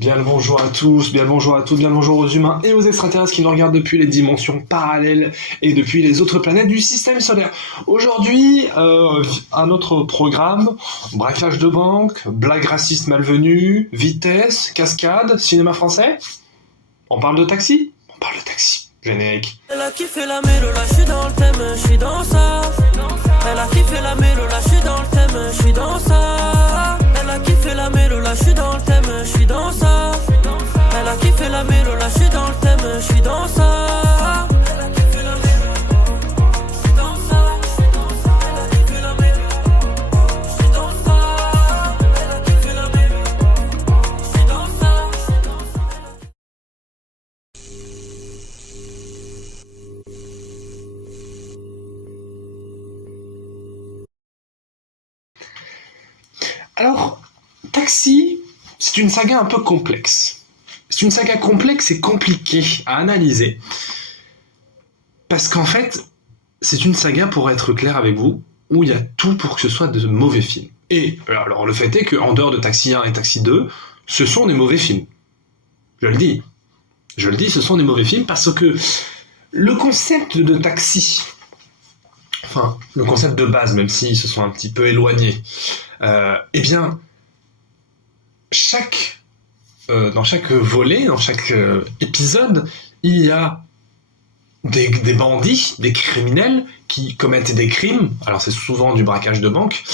Bien le bonjour à tous, bien le bonjour à toutes, bien le bonjour aux humains et aux extraterrestres qui nous regardent depuis les dimensions parallèles et depuis les autres planètes du système solaire. Aujourd'hui, un autre programme, braquage de banque, blagues racistes malvenues, vitesse, cascade, cinéma français. On parle de taxi ? On parle de taxi. Générique. Elle a kiffé la mélo, là j'suis dans le thème, j'suis dans ça. Elle a kiffé la mélo, là j'suis dans le thème, j'suis dans ça. Elle a kiffé la mélo, là j'suis dans le thème, j'suis dans ça. Elle a kiffé la mélo, là j'suis dans le thème, j'suis dans ça. Elle a kiffé la mélo, j'suis dans ça. Elle a kiffé la mélo, j'suis dans ça. Elle a kiffé la mélo, j'suis dans ça. Alors, Taxi, c'est une saga un peu complexe. C'est une saga complexe et compliquée à analyser. Parce qu'en fait, c'est une saga, pour être clair avec vous, où il y a tout pour que ce soit de mauvais films. Et alors, le fait est qu'en dehors de Taxi 1 et Taxi 2, ce sont des mauvais films. Je le dis. Je le dis, ce sont des mauvais films parce que le concept de Taxi, enfin, le concept de base, même s'ils se sont un petit peu éloignés, eh bien, dans chaque volet, dans chaque épisode, il y a des bandits, des criminels qui commettent des crimes, alors c'est souvent du braquage de banque,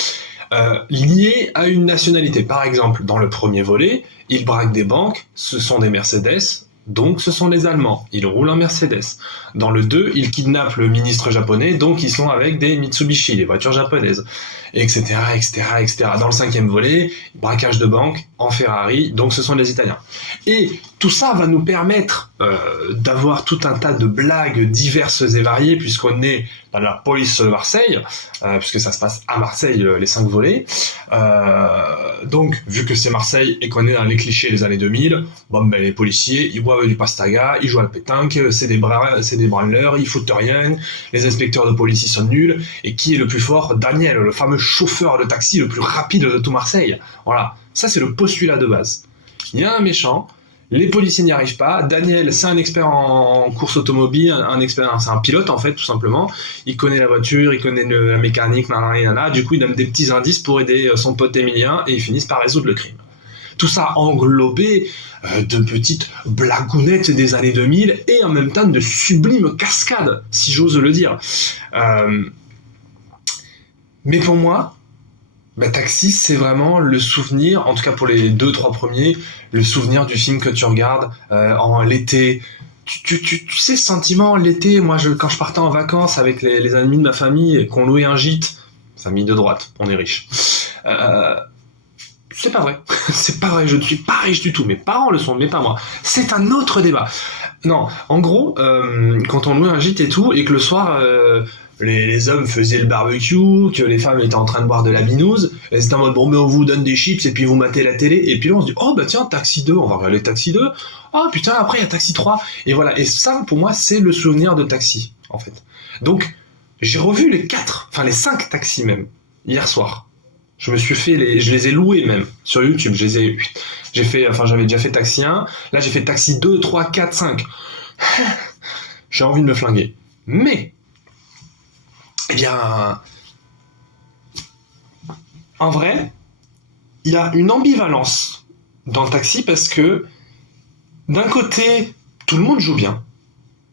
liés à une nationalité. Par exemple, dans le premier volet, ils braquent des banques, ce sont des Mercedes, donc ce sont les Allemands, ils roulent en Mercedes. Dans le 2, ils kidnappent le ministre japonais, donc ils sont avec des Mitsubishi, les voitures japonaises, etc., etc., etc. Dans le 5e volet, braquage de banque en Ferrari, donc ce sont les Italiens. Et tout ça va nous permettre d'avoir tout un tas de blagues diverses et variées, puisqu'on est dans la police de Marseille, puisque ça se passe à Marseille, les 5 volets. Donc, vu que c'est Marseille et qu'on est dans les clichés des années 2000, bon, ben, les policiers, ils boivent du pastaga, ils jouent à la pétanque, c'est des branleurs, ils foutent rien, les inspecteurs de police, ils sont nuls, et qui est le plus fort ? Daniel, le fameux chauffeur de taxi le plus rapide de tout Marseille. Voilà, ça c'est le postulat de base. Il y a un méchant, les policiers n'y arrivent pas, Daniel c'est un expert en course automobile, c'est un pilote en fait tout simplement, il connaît la voiture, il connaît la mécanique, nanana, du coup il donne des petits indices pour aider son pote Emilien et ils finissent par résoudre le crime. Tout ça englobé de petites blagounettes des années 2000 et en même temps de sublimes cascades, si j'ose le dire. Mais pour moi, Taxi, c'est vraiment le souvenir, en tout cas pour les 2-3 premiers, le souvenir du film que tu regardes en l'été. Tu sais ce sentiment, l'été, moi quand je partais en vacances avec les amis de ma famille et qu'on louait un gîte, famille de droite, on est riche. C'est pas vrai, c'est pas vrai, je ne suis pas riche du tout, mes parents le sont, mais pas moi. C'est un autre débat. Non, en gros, quand on louait un gîte et tout, et que le soir... les hommes faisaient le barbecue, que les femmes étaient en train de boire de la binouse, et c'était en mode bon, mais on vous donne des chips et puis vous matez la télé, et puis là on se dit oh bah tiens, Taxi 2, on va regarder Taxi 2, oh putain, après il y a Taxi 3, et voilà, et ça pour moi c'est le souvenir de Taxi en fait. Donc j'ai revu les 5 Taxis même, hier soir. Je les ai loués même sur YouTube, j'avais déjà fait Taxi 1, là j'ai fait Taxi 2, 3, 4, 5. J'ai envie de me flinguer. Mais eh bien, en vrai, il y a une ambivalence dans le Taxi parce que, d'un côté, tout le monde joue bien.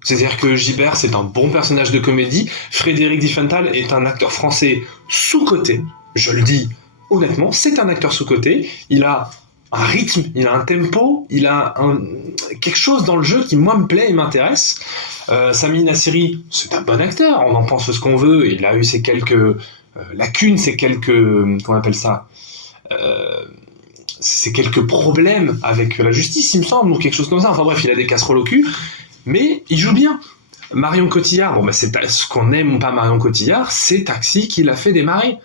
C'est-à-dire que Gibert, c'est un bon personnage de comédie. Frédéric Diffenthal est un acteur français sous-coté. Je le dis honnêtement, c'est un acteur sous-coté. Il a un rythme, il a un tempo, il a quelque chose dans le jeu qui, moi, me plaît et m'intéresse. Sami Nassiri, c'est un bon acteur, on en pense ce qu'on veut, il a eu ses quelques lacunes, ses quelques... comment on appelle ça ses quelques problèmes avec la justice, il me semble, ou quelque chose comme ça. Enfin bref, il a des casseroles au cul, mais il joue bien. Marion Cotillard, c'est ce qu'on aime ou pas Marion Cotillard, c'est Taxi qui l'a fait démarrer.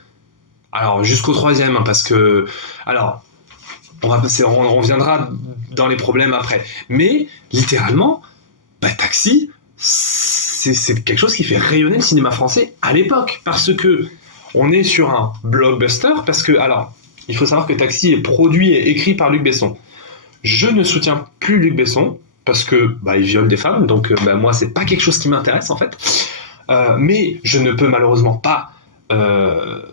Alors, jusqu'au 3e, hein, parce que... Alors... on reviendra dans les problèmes après. Mais, littéralement, Taxi, c'est quelque chose qui fait rayonner le cinéma français à l'époque. Parce que on est sur un blockbuster, parce que, alors, il faut savoir que Taxi est produit et écrit par Luc Besson. je ne soutiens plus Luc Besson, parce que il viole des femmes, donc moi, c'est pas quelque chose qui m'intéresse, en fait. Mais je ne peux malheureusement pas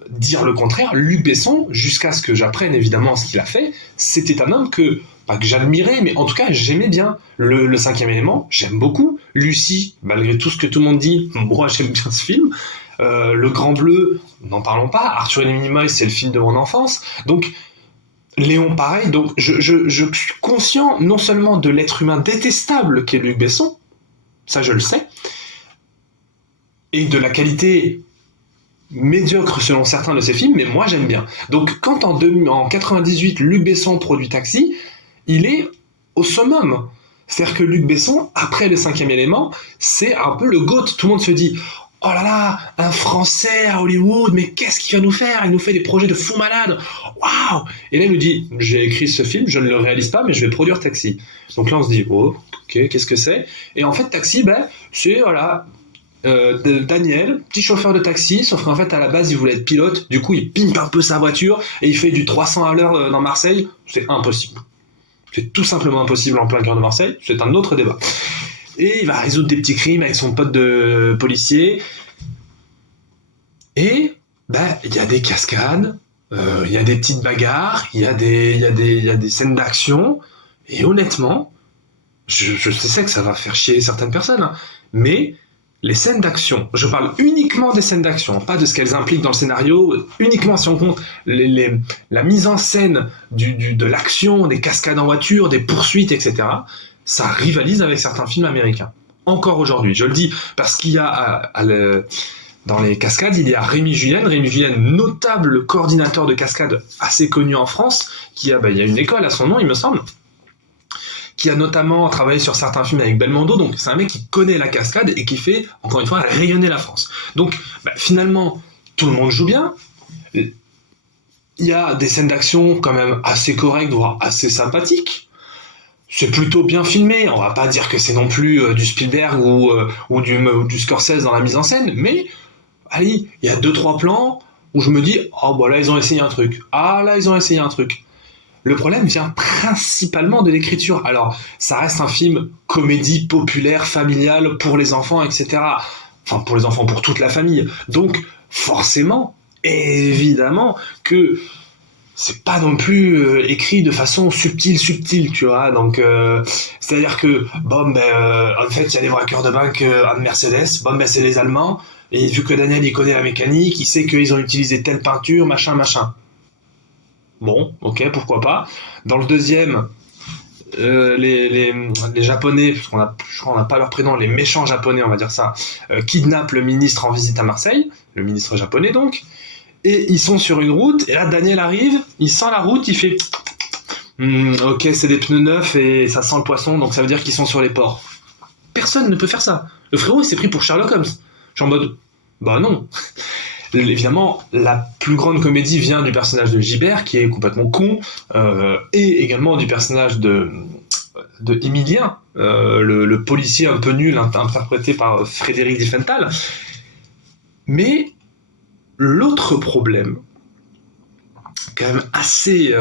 dire le contraire. Luc Besson, jusqu'à ce que j'apprenne évidemment ce qu'il a fait, c'était un homme que j'admirais, mais en tout cas j'aimais bien. Le cinquième élément, j'aime beaucoup. Lucie, malgré tout ce que tout le monde dit, moi j'aime bien ce film. Le Grand Bleu, n'en parlons pas. Arthur et les Minimoys, c'est le film de mon enfance. Donc Léon, pareil. Donc je suis conscient non seulement de l'être humain détestable qu'est Luc Besson, ça je le sais, et de la qualité médiocre selon certains de ses films, mais moi j'aime bien. Donc quand en 98 Luc Besson produit Taxi, il est au summum. C'est-à-dire que Luc Besson, après le cinquième élément, c'est un peu le GOAT. Tout le monde se dit « Oh là là, un Français à Hollywood, mais qu'est-ce qu'il va nous faire ? Il nous fait des projets de fou malade. Waouh !» Et là il nous dit « J'ai écrit ce film, je ne le réalise pas, mais je vais produire Taxi. » Donc là on se dit « Oh, ok, qu'est-ce que c'est ?» Et en fait Taxi, c'est voilà... Daniel, petit chauffeur de taxi, sauf qu'en fait à la base il voulait être pilote, du coup il pimpe un peu sa voiture et il fait du 300 à l'heure dans Marseille. C'est impossible. C'est tout simplement impossible en plein cœur de Marseille, c'est un autre débat. Et il va résoudre des petits crimes avec son pote de policier. Et il y a des cascades, il y a des petites bagarres, il y a des scènes d'action, et honnêtement, je sais que ça va faire chier certaines personnes, hein, mais les scènes d'action, je parle uniquement des scènes d'action, pas de ce qu'elles impliquent dans le scénario, uniquement si on compte la mise en scène de l'action, des cascades en voiture, des poursuites, etc. Ça rivalise avec certains films américains. Encore aujourd'hui, je le dis, parce qu'il y a dans les cascades, il y a Rémi Julien, notable coordinateur de cascades assez connu en France, il y a une école à son nom, il me semble, qui a notamment travaillé sur certains films avec Belmondo, donc c'est un mec qui connaît la cascade et qui fait, encore une fois, rayonner la France. Donc, finalement, tout le monde joue bien. Il y a des scènes d'action quand même assez correctes, voire assez sympathiques. C'est plutôt bien filmé, on va pas dire que c'est non plus du Spielberg ou du Scorsese dans la mise en scène, mais, allez, il y a 2-3 plans où je me dis, là ils ont essayé un truc. Ah là ils ont essayé un truc. Le problème vient principalement de l'écriture. Alors, ça reste un film comédie populaire, familiale, pour les enfants, etc. Enfin, pour les enfants, pour toute la famille. Donc, forcément, évidemment, que c'est pas non plus écrit de façon subtile, tu vois. Donc, c'est-à-dire que, en fait, il y a des braqueurs de banque en Mercedes. C'est les Allemands. Et vu que Daniel, il connaît la mécanique, il sait qu'ils ont utilisé telle peinture, machin. Bon, ok, pourquoi pas. Dans le deuxième, les Japonais, parce je crois qu'on n'a pas leur prénom, les méchants Japonais, on va dire ça, kidnappent le ministre en visite à Marseille, le ministre japonais donc, et ils sont sur une route, et là Daniel arrive, il sent la route, il fait ok, c'est des pneus neufs et ça sent le poisson, donc ça veut dire qu'ils sont sur les ports. Personne ne peut faire ça. Le frérot, il s'est pris pour Sherlock Holmes. Je suis en mode, non. Évidemment, la plus grande comédie vient du personnage de Gibert, qui est complètement con, et également du personnage de Emilien, le policier un peu nul, interprété par Frédéric Diffenthal. Mais l'autre problème, quand même assez...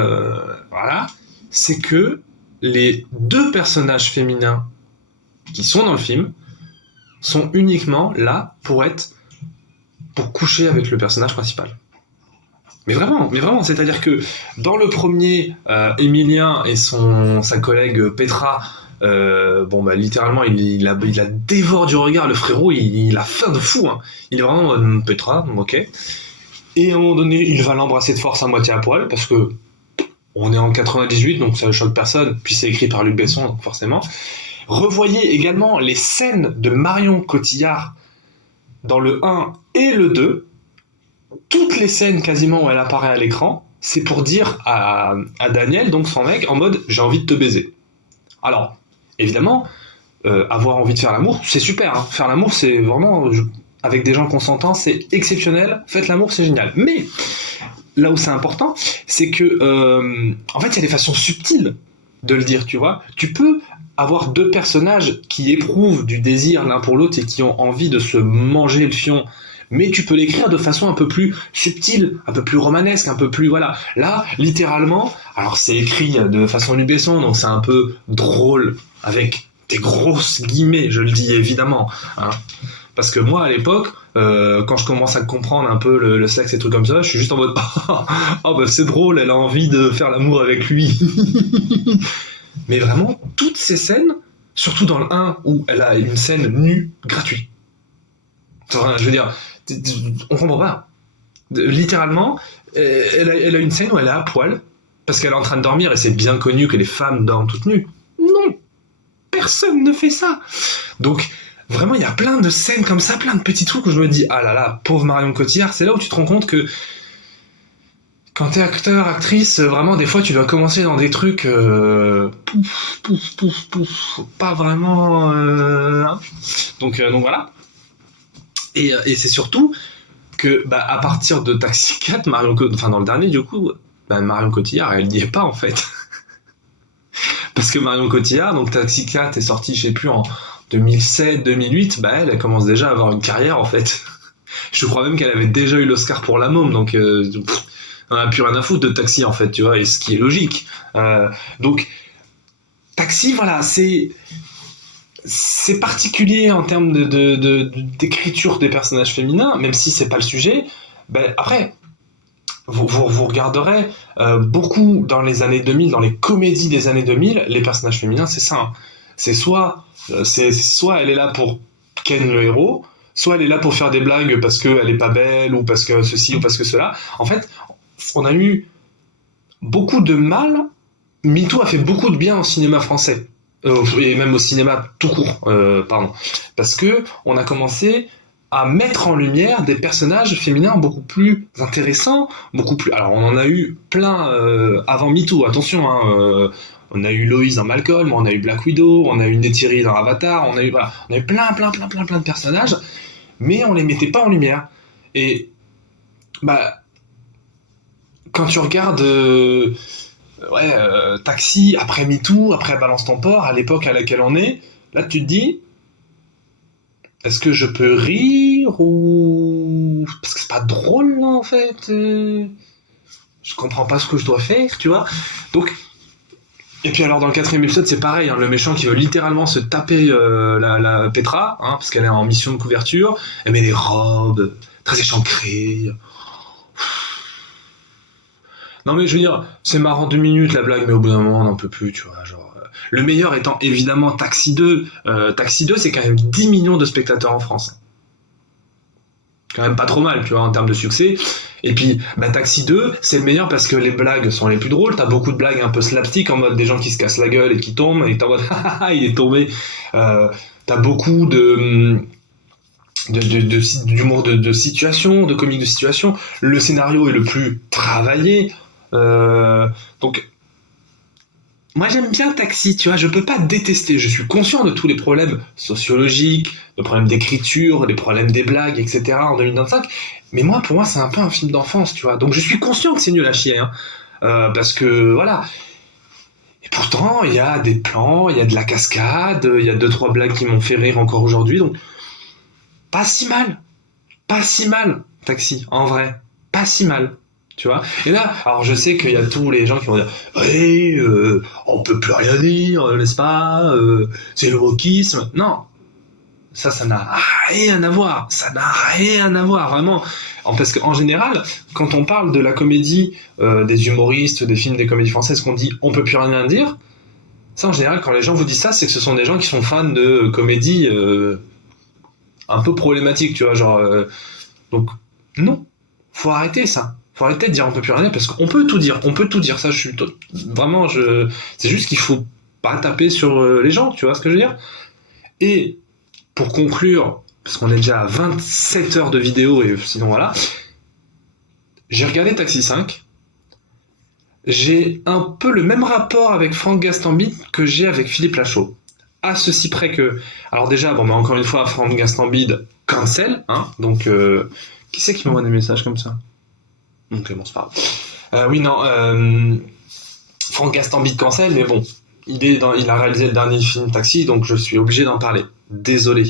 c'est que les deux personnages féminins qui sont dans le film sont uniquement là pour coucher avec le personnage principal. Mais vraiment, c'est-à-dire que dans le premier, Emilien et sa collègue Petra, littéralement, il la dévore du regard, le frérot, il a faim de fou, hein. Il est vraiment Petra, ok. Et à un moment donné, il va l'embrasser de force à moitié à poil, parce que on est en 98, donc ça ne choque personne, puis c'est écrit par Luc Besson, donc forcément. Revoyez également les scènes de Marion Cotillard dans le 1 et le 2, toutes les scènes quasiment où elle apparaît à l'écran, c'est pour dire à Daniel, donc son mec, en mode « j'ai envie de te baiser ». Alors, évidemment, avoir envie de faire l'amour, c'est super, hein. Faire l'amour, c'est vraiment, avec des gens consentants, c'est exceptionnel, faites l'amour, c'est génial. Mais, là où c'est important, c'est que, en fait, il y a des façons subtiles de le dire, tu vois. Tu peux avoir deux personnages qui éprouvent du désir l'un pour l'autre et qui ont envie de se manger le fion mais tu peux l'écrire de façon un peu plus subtile, un peu plus romanesque, un peu plus, voilà. Là, littéralement, alors c'est écrit de façon Luc Besson, donc c'est un peu drôle, avec des grosses guillemets, je le dis évidemment, hein. Parce que moi, à l'époque, quand je commence à comprendre un peu le sexe et trucs comme ça, je suis juste en mode oh bah c'est drôle, elle a envie de faire l'amour avec lui. Mais vraiment, toutes ces scènes, surtout dans le 1 où elle a une scène nue gratuite. Enfin, je veux dire, on comprend pas. Littéralement, elle a une scène où elle est à poil parce qu'elle est en train de dormir et c'est bien connu que les femmes dorment toutes nues. Non, personne ne fait ça. Donc vraiment, il y a plein de scènes comme ça, plein de petits trucs où je me dis ah là là, pauvre Marion Cotillard. C'est là où tu te rends compte que quand t'es acteur, actrice, vraiment des fois tu dois commencer dans des trucs pas vraiment. Hein. Donc voilà. Et c'est surtout que à partir de Taxi 4, dans le dernier du coup, Marion Cotillard elle n'y est pas en fait. Parce que Marion Cotillard, donc Taxi 4 est sorti, je sais plus, en 2007, 2008, elle commence déjà à avoir une carrière en fait. Je crois même qu'elle avait déjà eu l'Oscar pour La Môme, donc on n'a plus rien à foutre de Taxi en fait, tu vois, et ce qui est logique. Donc Taxi, voilà, c'est particulier en termes d'écriture des personnages féminins, même si c'est pas le sujet. Après, vous regarderez beaucoup dans les années 2000, dans les comédies des années 2000, les personnages féminins, c'est ça. Hein. C'est soit elle est là pour ken le héros, soit elle est là pour faire des blagues parce qu'elle est pas belle, ou parce que ceci, ou parce que cela. En fait, on a eu beaucoup de mal. MeToo a fait beaucoup de bien au cinéma français. Et même au cinéma tout court, pardon. Parce que on a commencé à mettre en lumière des personnages féminins beaucoup plus intéressants, beaucoup plus... Alors, on en a eu plein avant MeToo, attention, hein, on a eu Loïs dans Malcolm, on a eu Black Widow, on a eu Neytiri dans Avatar, on a eu plein de personnages, mais on les mettait pas en lumière. Et, quand tu regardes... Taxi, après MeToo, après Balance ton port, à l'époque à laquelle on est, là tu te dis, est-ce que je peux rire ou... Parce que c'est pas drôle là en fait, je comprends pas ce que je dois faire, tu vois. Donc, et puis alors dans le 4e épisode c'est pareil, hein, le méchant qui veut littéralement se taper la Petra, hein, parce qu'elle est en mission de couverture, elle met des robes très échancrées. Non mais je veux dire, c'est marrant 2 minutes la blague, mais au bout d'un moment on n'en peut plus, tu vois, genre... Le meilleur étant évidemment Taxi 2. Taxi 2 c'est quand même 10 millions de spectateurs en France. Quand même pas trop mal, tu vois, en termes de succès. Et puis, Taxi 2, c'est le meilleur parce que les blagues sont les plus drôles, t'as beaucoup de blagues un peu slapstick, en mode des gens qui se cassent la gueule et qui tombent, et t'es en mode il est tombé. T'as beaucoup d'humour de situation, de comique de situation. Le scénario est le plus travaillé. Donc moi j'aime bien Taxi, tu vois, je peux pas détester, je suis conscient de tous les problèmes sociologiques, les problèmes d'écriture, les problèmes des blagues, etc. en 2025, mais pour moi c'est un peu un film d'enfance, tu vois, donc je suis conscient que c'est nul à chier, hein. Parce que voilà. Et pourtant il y a des plans, il y a de la cascade, il y a 2-3 blagues qui m'ont fait rire encore aujourd'hui, donc pas si mal, Taxi, en vrai, pas si mal. Tu vois. Et là, alors je sais qu'il y a tous les gens qui vont dire oui, on peut plus rien dire, n'est-ce pas, c'est le wokisme. Non, ça n'a rien à voir. Ça n'a rien à voir, vraiment. Parce qu'en général, quand on parle de la comédie, des humoristes, des films, des comédies françaises, qu'on dit on peut plus rien dire, ça en général, quand les gens vous disent ça, c'est que ce sont des gens qui sont fans de comédies un peu problématiques, tu vois, genre. Donc, non, faut arrêter ça. Faut arrêter de dire on peut plus rien dire parce qu'on peut tout dire, ça je suis vraiment c'est juste qu'il faut pas taper sur les gens, tu vois ce que je veux dire. Et pour conclure, parce qu'on est déjà à 27 heures de vidéo et sinon voilà, j'ai regardé Taxi 5. J'ai un peu le même rapport avec Franck Gastambide que j'ai avec Philippe Lachaud. À ceci près que, alors déjà encore une fois Franck Gastambide cancel, hein, donc qui c'est qui m'envoie des messages comme ça? Ok, bon, c'est pas grave. Oui, non, Franck Gastambide cancel, mais bon, il a réalisé le dernier film Taxi, donc je suis obligé d'en parler. Désolé.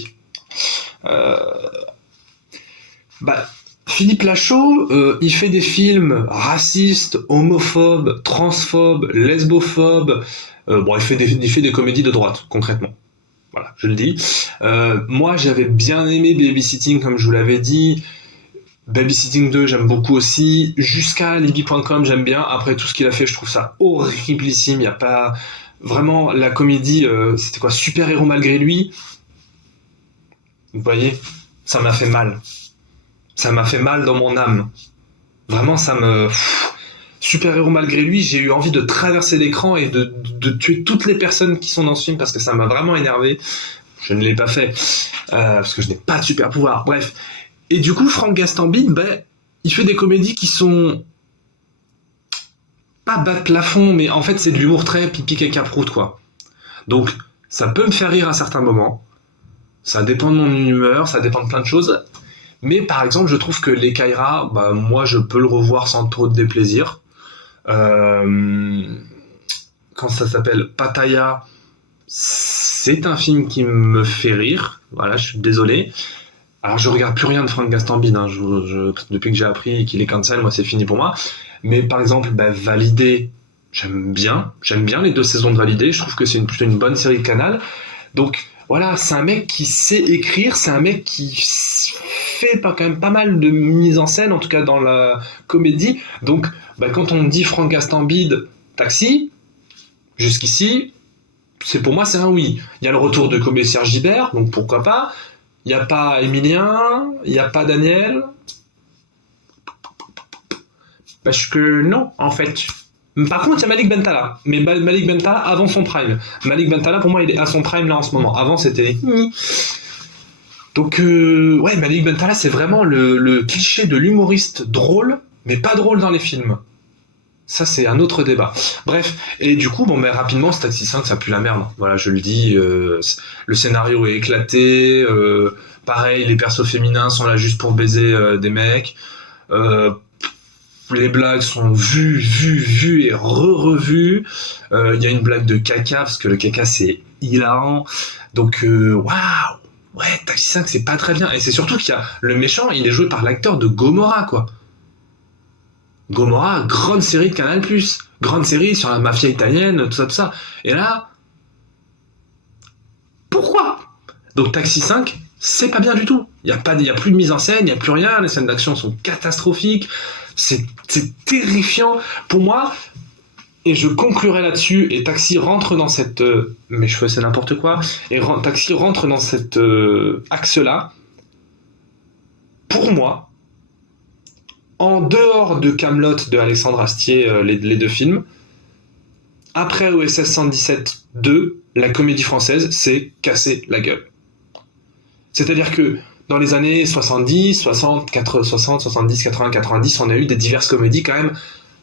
Philippe Lachaud, il fait des films racistes, homophobes, transphobes, lesbophobes. Il fait des comédies de droite, concrètement. Voilà, je le dis. Moi, j'avais bien aimé Babysitting, comme je vous l'avais dit. Babysitting 2, j'aime beaucoup aussi. Jusqu'à Libby.com, j'aime bien. Après tout ce qu'il a fait, je trouve ça horriblissime. Il n'y a pas... Vraiment, la comédie, c'était quoi, Super-héros malgré lui. Vous voyez, ça m'a fait mal. Ça m'a fait mal dans mon âme. Vraiment, ça me... Super-héros malgré lui, j'ai eu envie de traverser l'écran et de tuer toutes les personnes qui sont dans ce film parce que ça m'a vraiment énervé. Je ne l'ai pas fait parce que je n'ai pas de super pouvoir. Bref. Et du coup, Franck Gastambide, il fait des comédies qui sont pas bas de plafond, mais en fait, c'est de l'humour très pipi caca prout, quoi. Donc, ça peut me faire rire à certains moments. Ça dépend de mon humeur, ça dépend de plein de choses. Mais par exemple, je trouve que Les Kaira, moi, je peux le revoir sans trop de déplaisir. Quand ça s'appelle Pattaya, c'est un film qui me fait rire. Voilà, je suis désolé. Alors, je regarde plus rien de Franck Gastambide. Depuis que j'ai appris qu'il est cancel, moi, c'est fini pour moi. Mais par exemple, Validé, j'aime bien les 2 saisons de Validé. Je trouve que c'est plutôt une bonne série de Canal. Donc, voilà, c'est un mec qui sait écrire, c'est un mec qui fait quand même pas mal de mise en scène, en tout cas dans la comédie. Donc, quand on dit Franck Gastambide, Taxi, jusqu'ici, pour moi, c'est un oui. Il y a le retour de commissaire Gibert, donc pourquoi pas. Il n'y a pas Emilien, il n'y a pas Daniel. Parce que non, en fait. Par contre, il y a Malik Bentala. Mais Malik Bentala avant son prime. Malik Bentala, pour moi, il est à son prime là en ce moment. Avant, c'était... Donc, Malik Bentala, c'est vraiment le cliché de l'humoriste drôle, mais pas drôle dans les films. Ça, c'est un autre débat. Bref, et du coup, rapidement, ce Taxi 5, ça pue la merde. Voilà, je le dis. Le scénario est éclaté. Pareil, les persos féminins sont là juste pour baiser des mecs. Les blagues sont vues et revues. Il y a une blague de caca, parce que le caca, c'est hilarant. Donc, waouh! Ouais, Taxi 5, c'est pas très bien. Et c'est surtout qu'il y a le méchant, il est joué par l'acteur de Gomorrah, quoi. Gomorrah, grande série de Canal+. Grande série sur la mafia italienne, tout ça. Et là... Pourquoi ? Donc Taxi 5, c'est pas bien du tout. Il y a plus de mise en scène, il n'y a plus rien, les scènes d'action sont catastrophiques. C'est terrifiant. Pour moi, et je conclurai là-dessus, et Taxi rentre dans cette... mes cheveux, c'est n'importe quoi. Et Taxi rentre dans cet axe-là. Pour moi... En dehors de Kaamelott de Alexandre Astier, les 2 films, après OSS 117 2, la comédie française s'est cassée la gueule. C'est-à-dire que dans les années 70, 70, 80, 90, on a eu des diverses comédies quand même,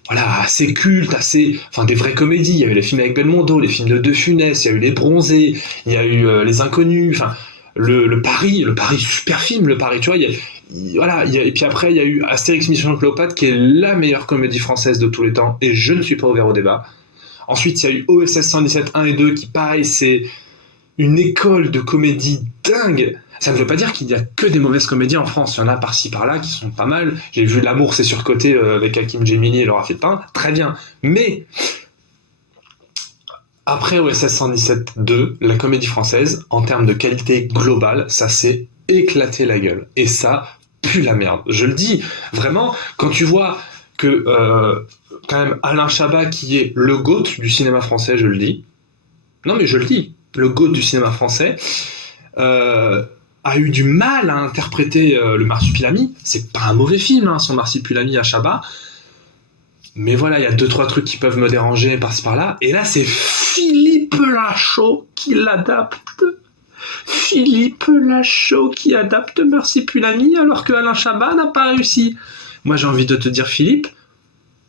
assez cultes, des vraies comédies. Il y a eu les films avec Belmondo, les films de De Funès, il y a eu Les Bronzés, il y a eu Les Inconnus, le Paris, super film, le Paris, tu vois, et puis après il y a eu Astérix Mission Cléopâtre qui est la meilleure comédie française de tous les temps et je ne suis pas ouvert au débat. Ensuite il y a eu OSS 117 1 et 2 qui pareil c'est une école de comédie dingue. Ça ne veut pas dire qu'il n'y a que des mauvaises comédies en France, il y en a par-ci par-là qui sont pas mal. J'ai vu L'amour c'est surcoté avec Hakim Djemili et Laura Philippin, très bien. Mais après OSS 117 2, la comédie française, en termes de qualité globale, ça s'est éclaté la gueule. Et ça pue la merde. Je le dis, vraiment, quand tu vois que quand même Alain Chabat, qui est le GOAT du cinéma français, je le dis. Non mais je le dis, le GOAT du cinéma français, a eu du mal à interpréter le Marsupilami. C'est pas un mauvais film, son Marsupilami à Chabat. Mais voilà, il y a 2-3 trucs qui peuvent me déranger par-ci par-là. Et là, c'est Philippe Lachaud qui l'adapte. Philippe Lachaud qui adapte Marsupilami alors que Alain Chabat n'a pas réussi. Moi, j'ai envie de te dire, Philippe,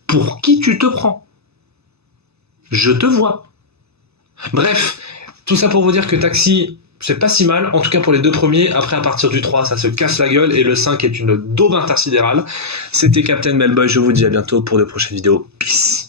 pour qui tu te prends ? Je te vois. Bref, tout ça pour vous dire que Taxi, c'est pas si mal, en tout cas pour les 2 premiers. Après, à partir du 3, ça se casse la gueule et le 5 est une daube intersidérale. C'était Captain Melboy, je vous dis à bientôt pour de prochaines vidéos. Peace.